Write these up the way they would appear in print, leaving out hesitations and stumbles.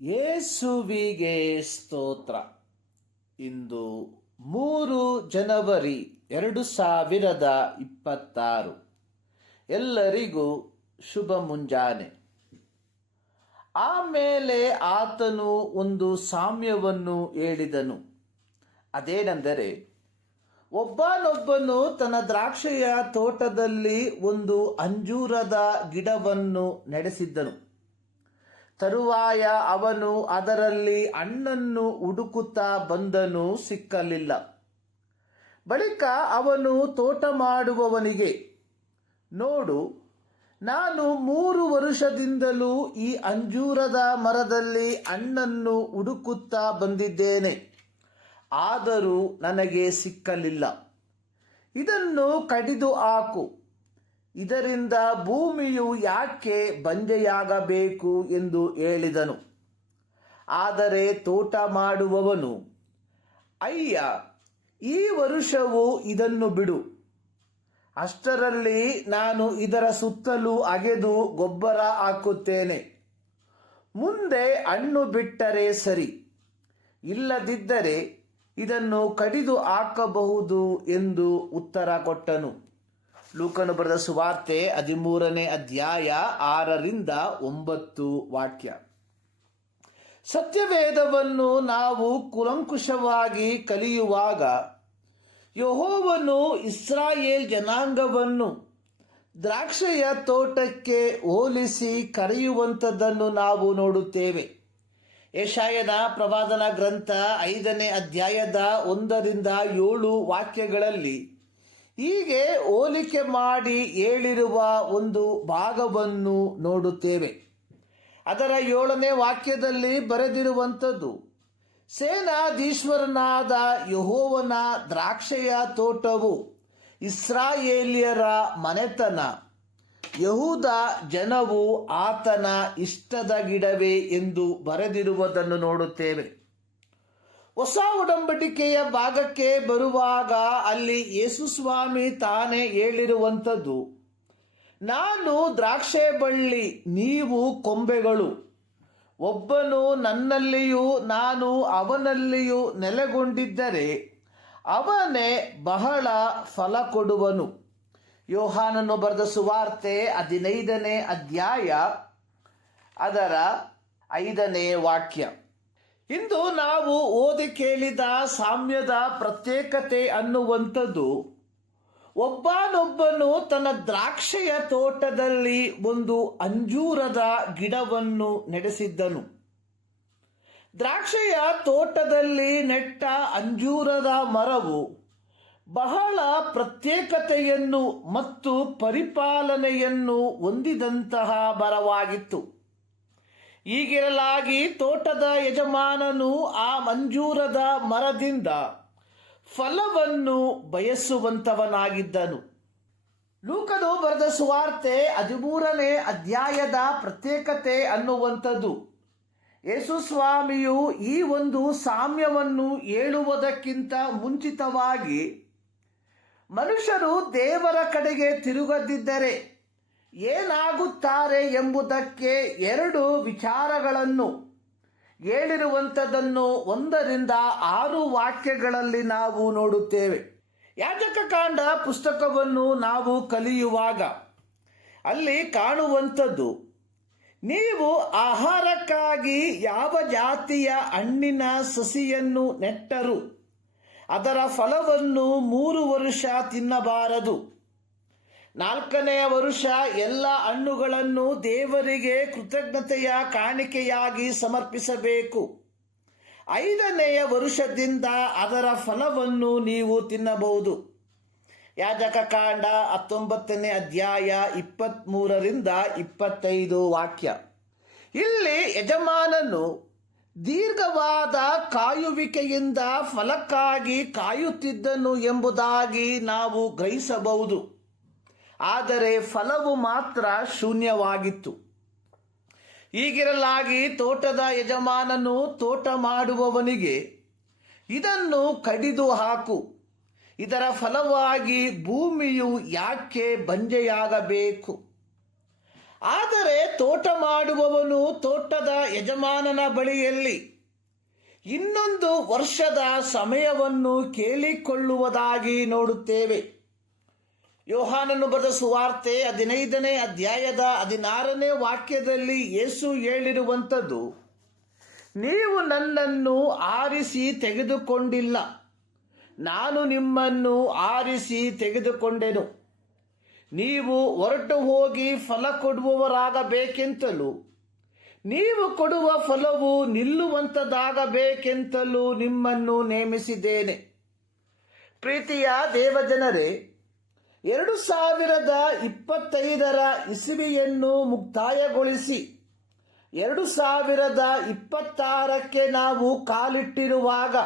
ಯೇಸುವಿಗೆ ಸ್ತೋತ್ರ. ಇಂದು 3 ಜನವರಿ 2026. ಎಲ್ಲರಿಗೂ ಶುಭ ಮುಂಜಾನೆ. ಆಮೇಲೆ ಆತನು ಒಂದು ಸಾಮ್ಯವನ್ನು ಹೇಳಿದನು. ಅದೇನೆಂದರೆ, ಒಬ್ಬನೊಬ್ಬನು ತನ್ನ ದ್ರಾಕ್ಷಿಯ ತೋಟದಲ್ಲಿ ಒಂದು ಅಂಜೂರದ ಗಿಡವನ್ನು ನೆಡೆಸಿದ್ದನು. ತರುವಾಯ ಅವನು ಅದರಲ್ಲಿ ಹಣ್ಣನ್ನು ಹುಡುಕುತ್ತಾ ಬಂದನು, ಸಿಕ್ಕಲಿಲ್ಲ. ಬಳಿಕ ಅವನು ತೋಟ ಮಾಡುವವನಿಗೆ, ನೋಡು, ನಾನು 3 ವರ್ಷದಿಂದಲೂ ಈ ಅಂಜೂರದ ಮರದಲ್ಲಿ ಹಣ್ಣನ್ನು ಹುಡುಕುತ್ತಾ ಬಂದಿದ್ದೇನೆ, ಆದರೂ ನನಗೆ ಸಿಕ್ಕಲಿಲ್ಲ. ಇದನ್ನು ಕಡಿದು ಹಾಕು, ಇದರಿಂದ ಭೂಮಿಯು ಯಾಕೆ ಬಂಜೆಯಾಗಬೇಕು ಎಂದು ಹೇಳಿದನು. ಆದರೆ ತೋಟ ಮಾಡುವವನು, ಅಯ್ಯ, ಈ ವರುಷವೂ ಇದನ್ನು ಬಿಡು, ಅಷ್ಟರಲ್ಲಿ ನಾನು ಇದರ ಸುತ್ತಲೂ ಅಗೆದು ಗೊಬ್ಬರ ಹಾಕುತ್ತೇನೆ, ಮುಂದೆ ಹಣ್ಣು ಬಿಟ್ಟರೆ ಸರಿ, ಇಲ್ಲದಿದ್ದರೆ ಇದನ್ನು ಕಡಿದು ಹಾಕಬಹುದು ಎಂದು ಉತ್ತರ ಕೊಟ್ಟನು. ಲೂಕನು ಬರೆದ ಸುವಾರ್ತೆ 13ನೇ ಅಧ್ಯಾಯ 6ರಿಂದ 9 ವಾಕ್ಯ. ಸತ್ಯವೇದವನ್ನು ನಾವು ಕೂಲಂಕುಷವಾಗಿ ಕಲಿಯುವಾಗ ಯೆಹೋವನು ಇಸ್ರಾಯೇಲ್ ಜನಾಂಗವನ್ನು ದ್ರಾಕ್ಷೆಯ ತೋಟಕ್ಕೆ ಹೋಲಿಸಿ ಕರೆಯುವಂಥದ್ದನ್ನು ನಾವು ನೋಡುತ್ತೇವೆ. ಯೆಶಾಯನ ಪ್ರವಾದನ ಗ್ರಂಥ 5ನೇ ಅಧ್ಯಾಯದ 1ರಿಂದ 7 ವಾಕ್ಯಗಳಲ್ಲಿ ಹೀಗೆ ಹೋಲಿಕೆ ಮಾಡಿ ಹೇಳಿರುವ ಒಂದು ಭಾಗವನ್ನು ನೋಡುತ್ತೇವೆ. ಅದರ 7ನೇ ವಾಕ್ಯದಲ್ಲಿ ಬರೆದಿರುವಂಥದ್ದು, ಸೇನಾಧೀಶ್ವರನಾದ ಯೆಹೋವನ ದ್ರಾಕ್ಷೆಯ ತೋಟವು ಇಸ್ರಾಯೇಲ್ಯರ ಮನೆತನ, ಯಹೂದ ಜನವು ಆತನ ಇಷ್ಟದ ಗಿಡವೇ ಎಂದು ಬರೆದಿರುವುದನ್ನು ನೋಡುತ್ತೇವೆ. ಹೊಸ ಒಡಂಬಡಿಕೆಯ ಭಾಗಕ್ಕೆ ಬರುವಾಗ ಅಲ್ಲಿ ಯೇಸುಸ್ವಾಮಿ ತಾನೇ ಹೇಳಿರುವಂಥದ್ದು, ನಾನು ದ್ರಾಕ್ಷೆ ಬಳ್ಳಿ, ನೀವು ಕೊಂಬೆಗಳು, ಒಬ್ಬನು ನನ್ನಲ್ಲಿಯೂ ನಾನು ಅವನಲ್ಲಿಯೂ ನೆಲೆಗೊಂಡಿದ್ದರೆ ಅವನೇ ಬಹಳ ಫಲ ಕೊಡುವನು. ಯೋಹಾನನು ಬರೆದ ಸುವಾರ್ತೆ 15ನೇ ಅಧ್ಯಾಯ ಅದರ 5ನೇ ವಾಕ್ಯ. ಇಂದು ನಾವು ಓದಿ ಕೇಳಿದ ಸಾಮ್ಯದ ಪ್ರತ್ಯೇಕತೆ ಅನ್ನುವಂಥದ್ದು, ಒಬ್ಬನೊಬ್ಬನು ತನ್ನ ದ್ರಾಕ್ಷೆಯ ತೋಟದಲ್ಲಿ ಒಂದು ಅಂಜೂರದ ಗಿಡವನ್ನು ನೆಡೆಸಿದ್ದನು. ದ್ರಾಕ್ಷೆಯ ತೋಟದಲ್ಲಿ ನೆಟ್ಟ ಅಂಜೂರದ ಮರವು ಬಹಳ ಪ್ರತ್ಯೇಕತೆಯನ್ನು ಮತ್ತು ಪರಿಪಾಲನೆಯನ್ನು ಹೊಂದಿದಂತಹ ಮರವಾಗಿತ್ತು. ಹೀಗಿರಲಾಗಿ ತೋಟದ ಯಜಮಾನನು ಆ ಅಂಜೂರದ ಮರದಿಂದ ಫಲವನ್ನು ಬಯಸುವಂತವನಾಗಿದ್ದನು. ಲೂಕನು ಬರೆದ ಸುವಾರ್ತೆ 13ನೇ ಅಧ್ಯಾಯದ ಪ್ರತ್ಯೇಕತೆ ಅನ್ನುವಂಥದ್ದು, ಯೇಸುಸ್ವಾಮಿಯು ಈ ಒಂದು ಸಾಮ್ಯವನ್ನು ಹೇಳುವುದಕ್ಕಿಂತ ಮುಂಚಿತವಾಗಿ ಮನುಷ್ಯರು ದೇವರ ಕಡೆಗೆ ತಿರುಗದಿದ್ದರೆ ಏನಾಗುತ್ತಾರೆ ಎಂಬುದಕ್ಕೆ 2 ವಿಚಾರಗಳನ್ನು ಹೇಳಿರುವಂಥದ್ದನ್ನು 1ರಿಂದ 6 ವಾಕ್ಯಗಳಲ್ಲಿ ನಾವು ನೋಡುತ್ತೇವೆ. ಯಾಜಕಕಾಂಡ ಪುಸ್ತಕವನ್ನು ನಾವು ಕಲಿಯುವಾಗ ಅಲ್ಲಿ ಕಾಣುವಂಥದ್ದು, ನೀವು ಆಹಾರಕ್ಕಾಗಿ ಯಾವ ಜಾತಿಯ ಹಣ್ಣಿನ ಸಸಿಯನ್ನು ನೆಟ್ಟರೂ ಅದರ ಫಲವನ್ನು 3 ವರ್ಷ ತಿನ್ನಬಾರದು. 4ನೇ ವರ್ಷ ಎಲ್ಲ ಹಣ್ಣುಗಳನ್ನು ದೇವರಿಗೆ ಕೃತಜ್ಞತೆಯ ಕಾಣಿಕೆಯಾಗಿ ಸಮರ್ಪಿಸಬೇಕು. 5ನೆಯ ವರ್ಷದಿಂದ ಅದರ ಫಲವನ್ನು ನೀವು ತಿನ್ನಬಹುದು. ಯಾಜಕಕಾಂಡ 19ನೇ ಅಧ್ಯಾಯ 23ರಿಂದ 25 ವಾಕ್ಯ. ಇಲ್ಲಿ ಯಜಮಾನನು ದೀರ್ಘವಾದ ಕಾಯುವಿಕೆಯಿಂದ ಫಲಕ್ಕಾಗಿ ಕಾಯುತ್ತಿದ್ದನು ಎಂಬುದಾಗಿ ನಾವು ಗ್ರಹಿಸಬಹುದು. ಆದರೆ ಫಲವು ಮಾತ್ರ ಶೂನ್ಯವಾಗಿತ್ತು. ಹೀಗಿರಲಾಗಿ ತೋಟದ ಯಜಮಾನನು ತೋಟ ಮಾಡುವವನಿಗೆ, ಇದನ್ನು ಕಡಿದು ಹಾಕು, ಇದರ ಫಲವಾಗಿ ಭೂಮಿಯು ಯಾಕೆ ಬಂಜೆಯಾಗಬೇಕು? ಆದರೆ ತೋಟ ಮಾಡುವವನು ತೋಟದ ಯಜಮಾನನ ಬಳಿಯಲ್ಲಿ ಇನ್ನೊಂದು ವರ್ಷದ ಸಮಯವನ್ನು ಕೇಳಿಕೊಳ್ಳುವುದಾಗಿ ನೋಡುತ್ತೇವೆ. ಯೋಹಾನನು ಬರೆದ ಸುವಾರ್ತೆ 15ನೇ ಅಧ್ಯಾಯದ 16ನೇ ವಾಕ್ಯದಲ್ಲಿ ಯೇಸು ಹೇಳಿರುವಂಥದ್ದು, ನೀವು ನನ್ನನ್ನು ಆರಿಸಿ ತೆಗೆದುಕೊಂಡಿಲ್ಲ, ನಾನು ನಿಮ್ಮನ್ನು ಆರಿಸಿ ತೆಗೆದುಕೊಂಡೆನು. ನೀವು ಹೊರಟು ಹೋಗಿ ಫಲ ಕೊಡುವವರಾಗಬೇಕೆಂತಲೂ ನೀವು ಕೊಡುವ ಫಲವು ನಿಲ್ಲುವಂಥದ್ದಾಗಬೇಕೆಂತಲೂ ನಿಮ್ಮನ್ನು ನೇಮಿಸಿದ್ದೇನೆ. ಪ್ರೀತಿಯ ದೇವಜನರೇ, 2025 ಇಸವಿಯನ್ನು ಮುಕ್ತಾಯಗೊಳಿಸಿ 2026ಕ್ಕೆ ನಾವು ಕಾಲಿಟ್ಟಿರುವಾಗ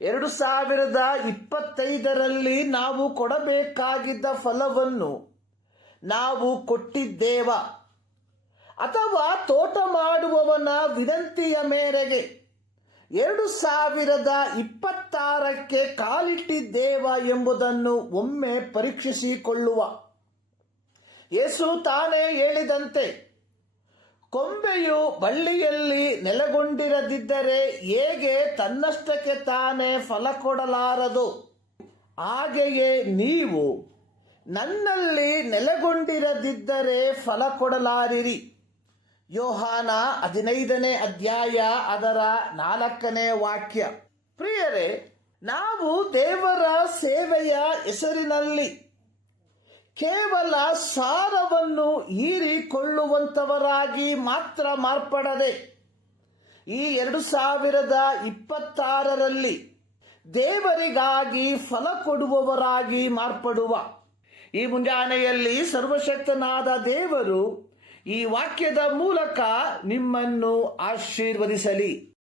2025ರಲ್ಲಿ ನಾವು ಕೊಡಬೇಕಾಗಿದ್ದ ಫಲವನ್ನು ನಾವು ಕೊಟ್ಟಿದ್ದೇವ, ಅಥವಾ ತೋಟ ಮಾಡುವವನ ವಿನಂತಿಯ ಮೇರೆಗೆ 2026ಕ್ಕೆ ಕಾಲಿಟ್ಟಿದ್ದೇವ ಎಂಬುದನ್ನು ಒಮ್ಮೆ ಪರೀಕ್ಷಿಸಿಕೊಳ್ಳುವ. ಯೇಸು ತಾನೇ ಹೇಳಿದಂತೆ, ಕೊಂಬೆಯು ಬಳ್ಳಿಯಲ್ಲಿ ನೆಲೆಗೊಂಡಿರದಿದ್ದರೆ ಹೇಗೆ ತನ್ನಷ್ಟಕ್ಕೆ ತಾನೇ ಫಲ ಕೊಡಲಾರದು, ಹಾಗೆಯೇ ನೀವು ನನ್ನಲ್ಲಿ ನೆಲೆಗೊಂಡಿರದಿದ್ದರೆ ಫಲ ಕೊಡಲಾರಿರಿ. ಯೋಹಾನ 15ನೇ ಅಧ್ಯಾಯ ಅದರ 4ನೇ ವಾಕ್ಯ. ಪ್ರಿಯರೇ, ನಾವು ದೇವರ ಸೇವೆಯ ಹೆಸರಿನಲ್ಲಿ ಕೇವಲ ಸಾರವನ್ನು ಹೀರಿಕೊಳ್ಳುವಂಥವರಾಗಿ ಮಾತ್ರ ಮಾರ್ಪಡದೆ ಈ 2026ರಲ್ಲಿ ದೇವರಿಗಾಗಿ ಫಲ ಕೊಡುವವರಾಗಿ ಮಾರ್ಪಡುವ. ಈ ಮುಂಜಾನೆಯಲ್ಲಿ ಸರ್ವಶಕ್ತನಾದ ದೇವರು ಈ ವಾಕ್ಯದ ಮೂಲಕ ನಿಮ್ಮನ್ನು ಆಶೀರ್ವದಿಸಲಿ.